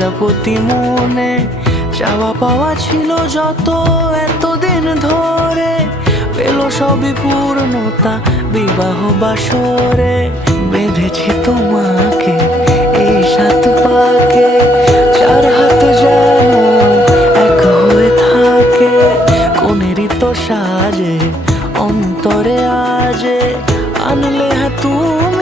প্রজাপতি মনে চাওয়া পাওয়া ছিল যত এতদিন ধরে, পেল সবই পূর্ণতা বিবাহ বাসরে। বেঁধেছি তোমাকে এই সাত পাকে, চার হাত যেন এক হয়ে থাকে। কোনেরই তো সাজে অন্তরে আজে আনলে তুমি